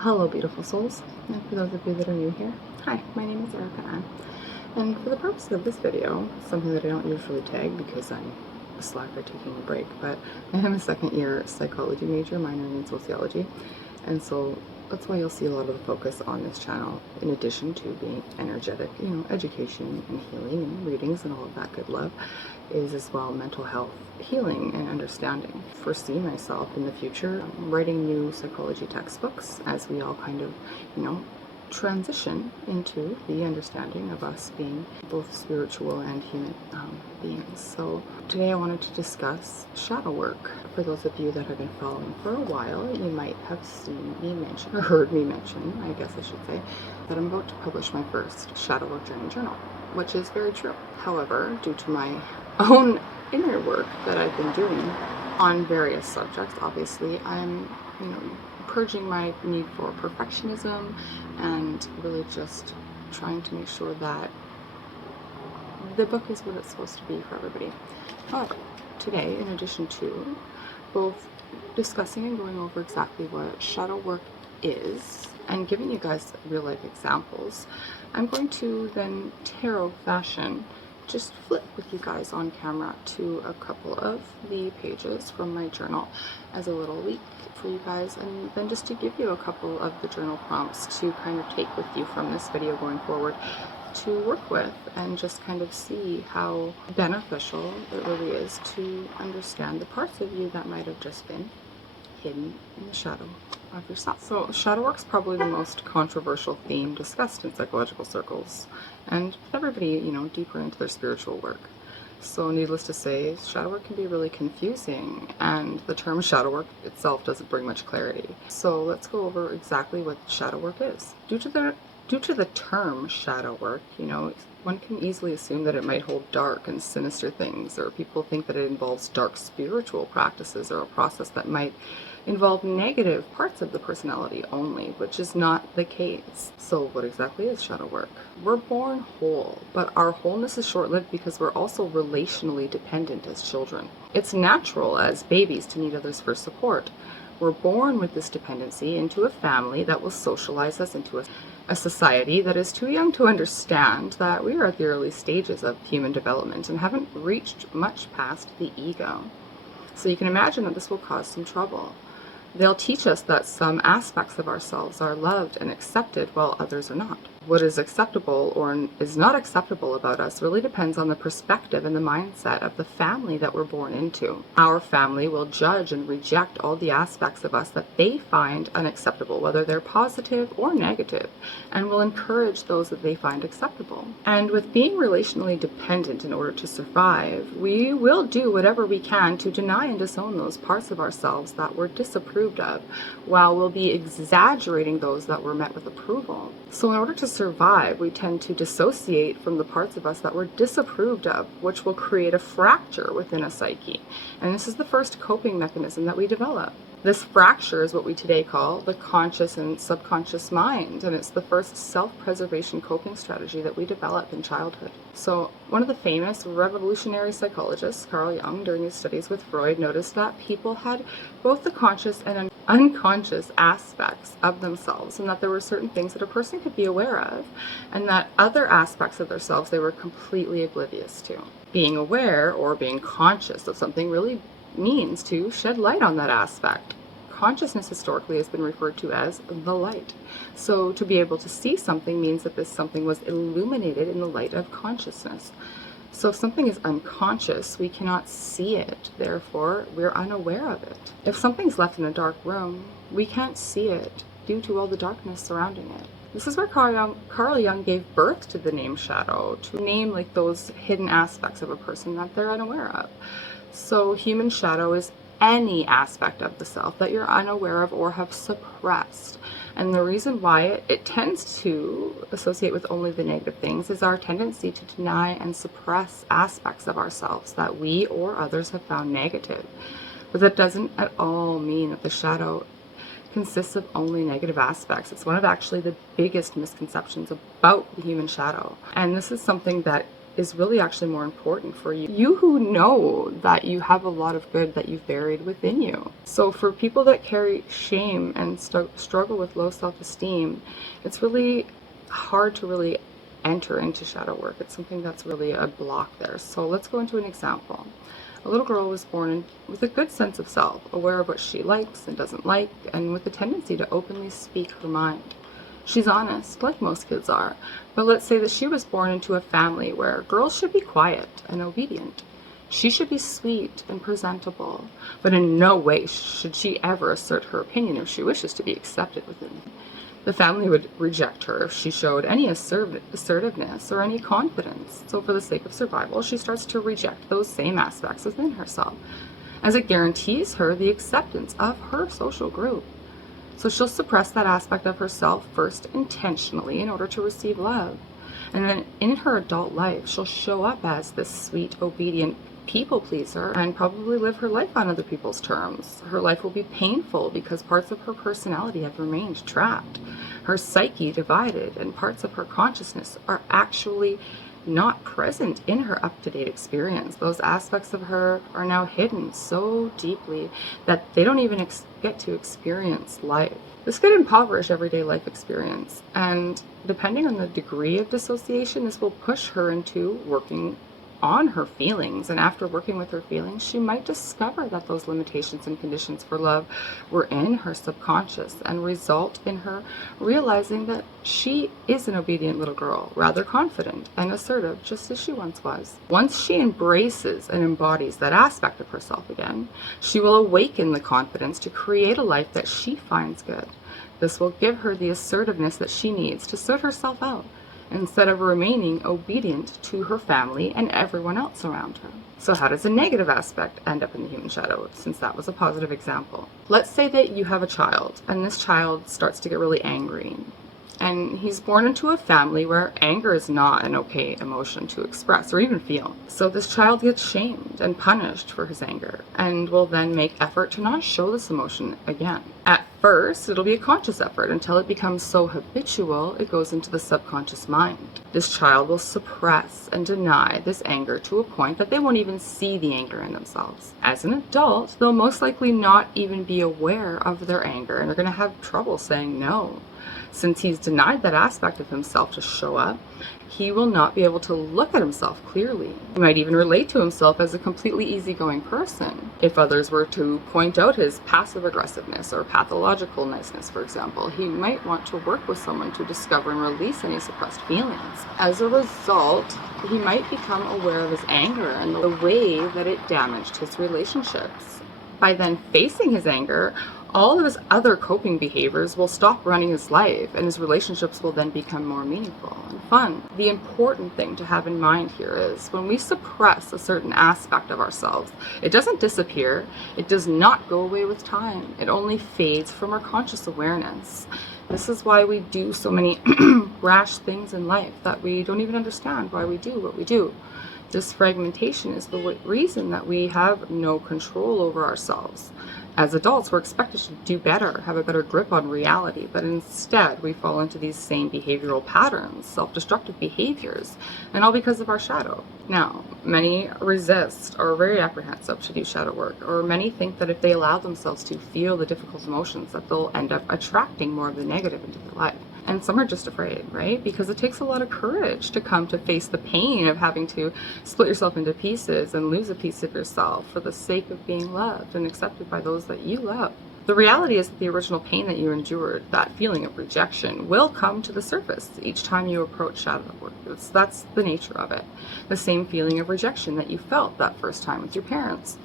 Hello, beautiful souls, and for those of you that are new here, hi, my name is Erica Ann, and for the purpose of this video, something that I don't usually tag because I'm a slacker taking a break, but I am a second-year psychology major, minor in sociology, and so that's why you'll see a lot of the focus on this channel, in addition to being energetic, education and healing and readings and all of that good love, is as well mental health, healing, and understanding. Foresee myself in the future writing new psychology textbooks as we all kind of, transition into the understanding of us being both spiritual and human beings. So today I wanted to discuss shadow work. For those of you that have been following for a while, you might have seen me mention, or heard me mention, I guess I should say, that I'm about to publish my first shadow work journal, which is very true. However, due to my own inner work that I've been doing on various subjects, obviously, I'm, purging my need for perfectionism and really just trying to make sure that the book is what it's supposed to be for everybody. However, today, in addition to both discussing and going over exactly what shadow work is and giving you guys real life examples, I'm going to then tarot fashion just flip with you guys on camera to a couple of the pages from my journal as a little leak for you guys, and then just to give you a couple of the journal prompts to kind of take with you from this video going forward to work with, and just kind of see how beneficial it really is to understand the parts of you that might have just been hidden in the shadow of yourself. So shadow work's probably the most controversial theme discussed in psychological circles, and with everybody, deeper into their spiritual work. So needless to say, shadow work can be really confusing, and the term shadow work itself doesn't bring much clarity. So let's go over exactly what shadow work is. Due to the term shadow work, one can easily assume that it might hold dark and sinister things, or people think that it involves dark spiritual practices or a process that might involve negative parts of the personality only, which is not the case. So what exactly is shadow work? We're born whole, but our wholeness is short-lived because we're also relationally dependent as children. It's natural as babies to need others for support. We're born with this dependency into a family that will socialize us into a society that is too young to understand that we are at the early stages of human development and haven't reached much past the ego. So you can imagine that this will cause some trouble. They'll teach us that some aspects of ourselves are loved and accepted while others are not. What is acceptable or is not acceptable about us really depends on the perspective and the mindset of the family that we're born into. Our family will judge and reject all the aspects of us that they find unacceptable, whether they're positive or negative, and will encourage those that they find acceptable. And with being relationally dependent in order to survive, we will do whatever we can to deny and disown those parts of ourselves that we're disapproved of, while we'll be exaggerating those that were met with approval. So in order to survive, we tend to dissociate from the parts of us that we're disapproved of, which will create a fracture within a psyche. And this is the first coping mechanism that we develop. This fracture is what we today call the conscious and subconscious mind, and it's the first self-preservation coping strategy that we develop in childhood. So one of the famous revolutionary psychologists, Carl Jung, during his studies with Freud, noticed that people had both the conscious and unconscious aspects of themselves, and that there were certain things that a person could be aware of, and that other aspects of themselves they were completely oblivious to. Being aware or being conscious of something really means to shed light on that aspect. Consciousness historically has been referred to as the light. So to be able to see something means that this something was illuminated in the light of consciousness. So if something is unconscious, we cannot see it. Therefore, we're unaware of it. If something's left in a dark room, we can't see it due to all the darkness surrounding it. This is where Carl Jung gave birth to the name shadow, to name like those hidden aspects of a person that they're unaware of. So human shadow is any aspect of the self that you're unaware of or have suppressed. And the reason why it tends to associate with only the negative things is our tendency to deny and suppress aspects of ourselves that we or others have found negative. But that doesn't at all mean that the shadow consists of only negative aspects. It's one of actually the biggest misconceptions about the human shadow. And this is something that is really actually more important for you. You who know that you have a lot of good that you've buried within you. So for people that carry shame and struggle with low self-esteem, it's really hard to really enter into shadow work. It's something that's really a block there. So let's go into an example. A little girl was born with a good sense of self, aware of what she likes and doesn't like, and with a tendency to openly speak her mind. She's honest, like most kids are, but let's say that she was born into a family where girls should be quiet and obedient. She should be sweet and presentable, but in no way should she ever assert her opinion if she wishes to be accepted within. The family would reject her if she showed any assertiveness or any confidence. So for the sake of survival, she starts to reject those same aspects within herself, as it guarantees her the acceptance of her social group. So she'll suppress that aspect of herself first intentionally in order to receive love. And then in her adult life, she'll show up as this sweet, obedient people pleaser and probably live her life on other people's terms. Her life will be painful because parts of her personality have remained trapped, her psyche divided, and parts of her consciousness are actually not present in her up-to-date experience. Those aspects of her are now hidden so deeply that they don't even get to experience life. This could impoverish everyday life experience, and depending on the degree of dissociation, this will push her into working on her feelings. And after working with her feelings, she might discover that those limitations and conditions for love were in her subconscious and result in her realizing that she is an obedient little girl, rather confident and assertive, just as she once was. Once she embraces and embodies that aspect of herself again, she will awaken the confidence to create a life that she finds good. This will give her the assertiveness that she needs to sort herself out, instead of remaining obedient to her family and everyone else around her. So how does a negative aspect end up in the human shadow, since that was a positive example? Let's say that you have a child, and this child starts to get really angry. And he's born into a family where anger is not an okay emotion to express or even feel. So this child gets shamed and punished for his anger and will then make effort to not show this emotion again. At first, it'll be a conscious effort until it becomes so habitual it goes into the subconscious mind. This child will suppress and deny this anger to a point that they won't even see the anger in themselves. As an adult, they'll most likely not even be aware of their anger, and they're going to have trouble saying no. Since he's denied that aspect of himself to show up, he will not be able to look at himself clearly. He might even relate to himself as a completely easygoing person. If others were to point out his passive aggressiveness or pathological niceness, for example, he might want to work with someone to discover and release any suppressed feelings. As a result, he might become aware of his anger and the way that it damaged his relationships. By then facing his anger, all of his other coping behaviors will stop running his life, and his relationships will then become more meaningful and fun. The important thing to have in mind here is when we suppress a certain aspect of ourselves, it doesn't disappear, it does not go away with time, it only fades from our conscious awareness. This is why we do so many rash things in life that we don't even understand why we do what we do. This fragmentation is the reason that we have no control over ourselves. As adults, we're expected to do better, have a better grip on reality, but instead we fall into these same behavioral patterns, self-destructive behaviors, and all because of our shadow. Now, many resist or are very apprehensive to do shadow work, or many think that if they allow themselves to feel the difficult emotions, that they'll end up attracting more of the negative into their life. And some are just afraid, right? Because it takes a lot of courage to come to face the pain of having to split yourself into pieces and lose a piece of yourself for the sake of being loved and accepted by those that you love. The reality is that the original pain that you endured, that feeling of rejection, will come to the surface each time you approach shadow work. That's the nature of it. The same feeling of rejection that you felt that first time with your parents.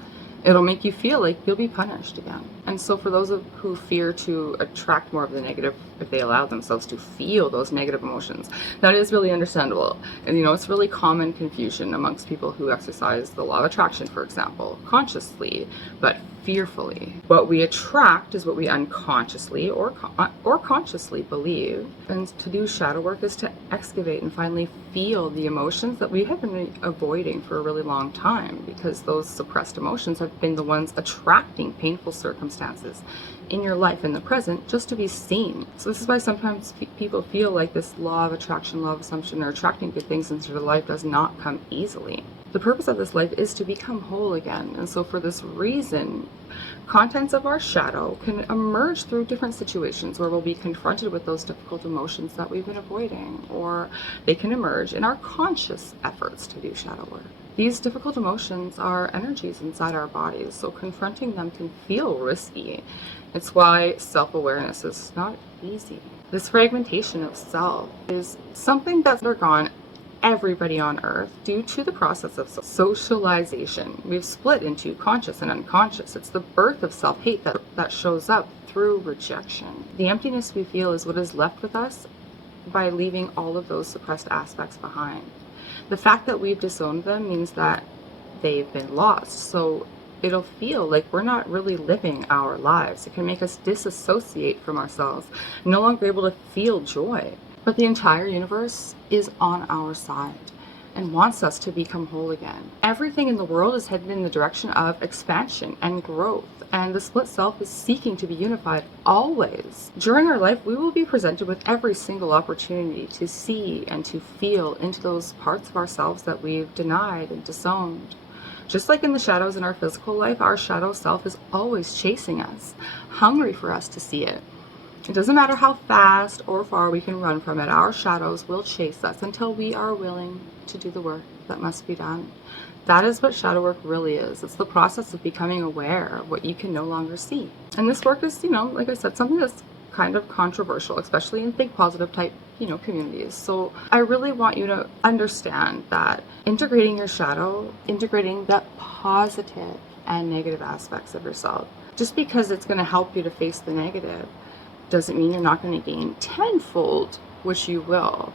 It'll make you feel like you'll be punished again. And so for those who fear to attract more of the negative, if they allow themselves to feel those negative emotions, that is really understandable. And it's really common confusion amongst people who exercise the law of attraction, for example, consciously, but fearfully. What we attract is what we unconsciously or consciously believe. And to do shadow work is to excavate and finally feel the emotions that we have been avoiding for a really long time, because those suppressed emotions have been the ones attracting painful circumstances in your life in the present just to be seen. So this is why sometimes people feel like this law of attraction, law of assumption, or attracting good things into their life does not come easily. The purpose of this life is to become whole again. And so for this reason, contents of our shadow can emerge through different situations where we'll be confronted with those difficult emotions that we've been avoiding, or they can emerge in our conscious efforts to do shadow work. These difficult emotions are energies inside our bodies, so confronting them can feel risky. It's why self-awareness is not easy. This fragmentation of self is something that's undergone everybody on earth due to the process of socialization. We've split into conscious and unconscious. It's the birth of self-hate that shows up through rejection. The emptiness we feel is what is left with us by leaving all of those suppressed aspects behind. The fact that we've disowned them means that they've been lost. So it'll feel like we're not really living our lives. It can make us disassociate from ourselves, no longer able to feel joy. But the entire universe is on our side and wants us to become whole again. Everything in the world is headed in the direction of expansion and growth, and the split self is seeking to be unified always. During our life, we will be presented with every single opportunity to see and to feel into those parts of ourselves that we've denied and disowned. Just like in the shadows in our physical life, our shadow self is always chasing us, hungry for us to see it. It doesn't matter how fast or far we can run from it, our shadows will chase us until we are willing to do the work that must be done. That is what shadow work really is. It's the process of becoming aware of what you can no longer see. And this work is, like I said, something that's kind of controversial, especially in think positive type, communities. So I really want you to understand that integrating your shadow, integrating the positive and negative aspects of yourself, just because it's going to help you to face the negative, doesn't mean you're not going to gain tenfold, which you will,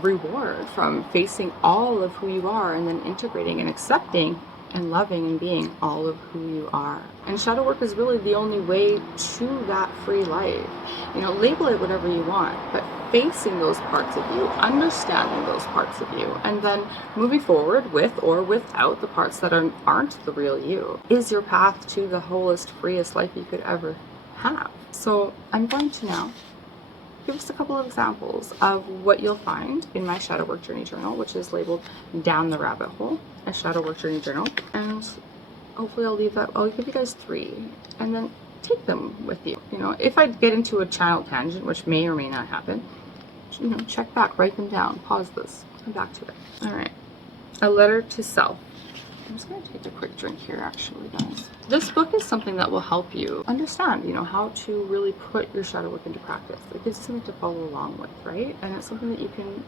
reward from facing all of who you are and then integrating and accepting and loving and being all of who you are. And shadow work is really the only way to that free life. Label it whatever you want, but facing those parts of you, understanding those parts of you, and then moving forward with or without the parts that aren't the real you is your path to the wholest, freest life you could ever have. So I'm going to now give us a couple of examples of what you'll find in my Shadow Work Journey Journal, which is labeled Down the Rabbit Hole, a Shadow Work Journey Journal. And hopefully I'll give you guys 3 and then take them with you. If I get into a channel tangent, which may or may not happen, check back, write them down, pause this, come back to it. All right. A letter to self. I'm just going to take a quick drink here, actually, guys. This book is something that will help you understand, how to really put your shadow work into practice. It gives you something to follow along with, right? And it's something that you can,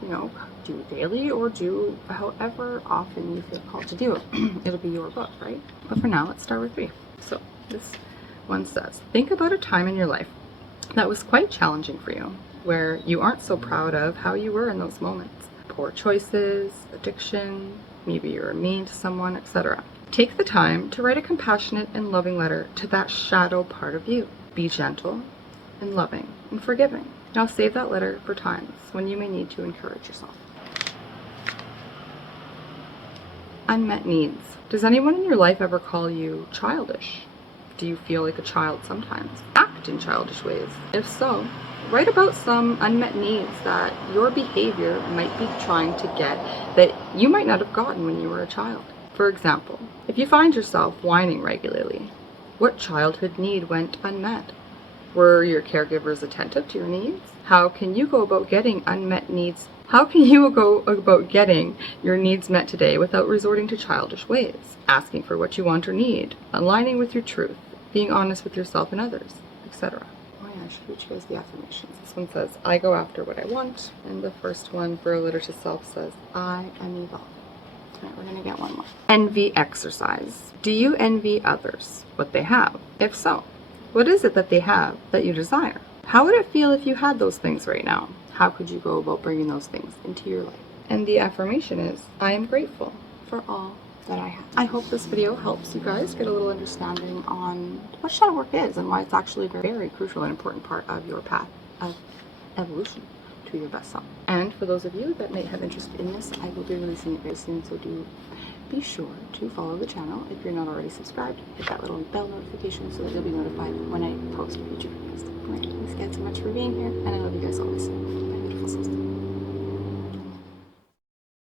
do daily or do however often you feel called to do it. It'll be your book, right? But for now, let's start with 3. So this one says, think about a time in your life that was quite challenging for you, where you aren't so proud of how you were in those moments. Poor choices, addiction, maybe you're mean to someone, etc. Take the time to write a compassionate and loving letter to that shadow part of you. Be gentle and loving and forgiving. Now save that letter for times when you may need to encourage yourself. Unmet needs. Does anyone in your life ever call you childish? Do you feel like a child sometimes? Act in childish ways? If so, write about some unmet needs that your behavior might be trying to get that you might not have gotten when you were a child. For example, if you find yourself whining regularly, what childhood need went unmet? Were your caregivers attentive to your needs? How can you go about getting unmet needs? How can you go about getting your needs met today without resorting to childish ways? Asking for what you want or need, aligning with your truth, being honest with yourself and others, etc. I should read you guys the affirmations. This one says, I go after what I want. And the first one for a letter to self says, I am evolved. All right, we're going to get one more. Envy exercise. Do you envy others what they have? If so, what is it that they have that you desire? How would it feel if you had those things right now? How could you go about bringing those things into your life? And the affirmation is, I am grateful for all that I have. I hope this video helps you guys get a little understanding on what shadow work is and why it's actually a very crucial and important part of your path of evolution to your best self. And for those of you that may have interest in this, I will be releasing it very soon, so do be sure to follow the channel if you're not already subscribed. Hit that little bell notification so that you'll be notified when I post future videos. Alright, thanks again so much for being here, and I love you guys always. My beautiful sister.